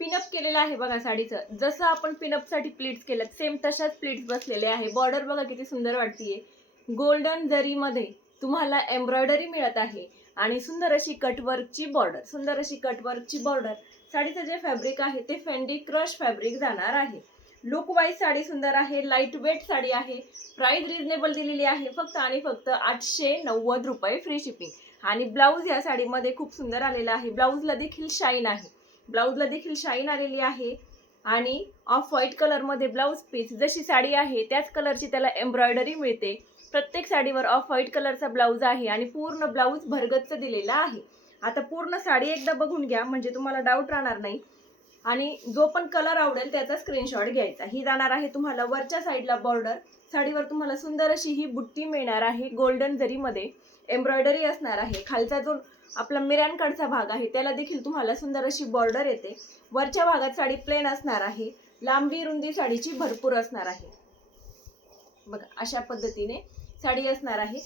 Pin up केलेलं आहे बघा साडीचं. जसं आपण पिनअपसाठी प्लीट्स केलं सेम तशाच प्लीट्स बसलेले आहे. बॉर्डर बघा किती सुंदर वाटतीये. गोल्डन जरीमध्ये तुम्हाला एम्ब्रॉयडरी मिळत आहे आणि सुंदर अशी कटवर्कची बॉर्डर, सुंदर अशी कटवर्कची बॉर्डर. साडीचं जे फॅब्रिक आहे ते फेंडी क्रश फॅब्रिक जाणार आहे. लुक वाईज साडी सुंदर आहे, लाईट वेट साडी आहे. प्राइस रिजनेबल दिलेली आहे, फक्त आणि फक्त 890 रुपये फ्री शिपिंग. आणि ब्लाऊज या साडीमध्ये खूप सुंदर आलेला आहे. ब्लाऊजला देखील शाईन आहे, ब्लाऊजला देखील शाईन आलेली आहे. आणि ऑफ व्हाईट कलरमध्ये ब्लाऊज पीस, जशी साडी आहे त्याच कलरची त्याला एम्ब्रॉयडरी मिळते. प्रत्येक साडीवर ऑफ व्हाईट कलरचा ब्लाऊज आहे आणि पूर्ण ब्लाऊज भरगच्च दिलेला आहे. आता पूर्ण साडी एकदा बघून घ्या म्हणजे तुम्हाला डाऊट राहणार नाही. आणि जो पण कलर आवडेल त्याचा स्क्रीनशॉट घ्यायचा. ही जाणार आहे तुम्हाला वरच्या साईडला बॉर्डर. साडीवर तुम्हाला सुंदर अशी ही बुट्टी मिळणार आहे. गोल्डन जरीमध्ये एम्ब्रॉयडरी असणार आहे. खालचा जो आपला मिऱ्यांकडचा भाग आहे त्याला देखील तुम्हाला सुंदर अशी बॉर्डर येते. वरच्या भागात साडी प्लेन असणार आहे. लांबी रुंदी साडीची भरपूर असणार आहे. बघा अशा पद्धतीने साडी असणार आहे.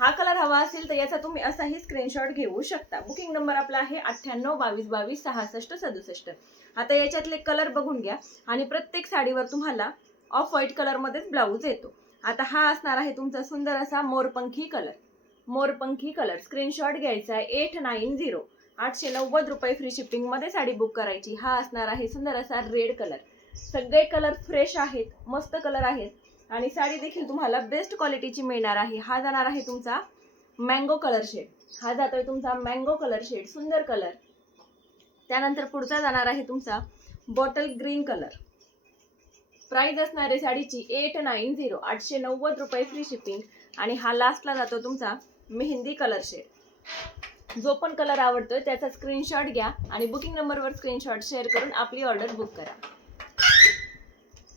हा कलर हवा असेल तर याचा तुम्ही असाही स्क्रीनशॉट घेऊ शकता. बुकिंग नंबर आपला आहे 9822226667. आता याच्यातले कलर बघून घ्या. आणि प्रत्येक साडीवर तुम्हाला ऑफ व्हाईट कलरमध्येच ब्लाऊज येतो. आता हा असणार आहे तुमचा सुंदर असा मोरपंखी कलर. मोरपंखी कलर स्क्रीनशॉट घ्यायचा आहे. 890 890 रुपये फ्री शिपिंग मध्ये साडी बुक करायची. हा असणार आहे सुंदर असा रेड कलर. सगळे कलर फ्रेश आहेत, मस्त कलर आहेत. आणि साडी देखील तुम्हाला बेस्ट क्वालिटीची मिळणार आहे. हा जाणार आहे तुमचा मँगो कलर शेड. हा जातोय तुमचा मँगो कलर शेड, सुंदर कलर. त्यानंतर पुढचा जाणार आहे तुमचा बॉटल ग्रीन कलर. प्राइस असणार आहे साडीची 890 890 रुपये फ्री शिपिंग. आणि हा लास्टला जातो तुमचा मेहंदी कलर शेड. जो पण कलर आवडतोय त्याचा स्क्रीनशॉट घ्या आणि बुकिंग नंबरवर स्क्रीनशॉट शेअर करून आपली ऑर्डर बुक करा.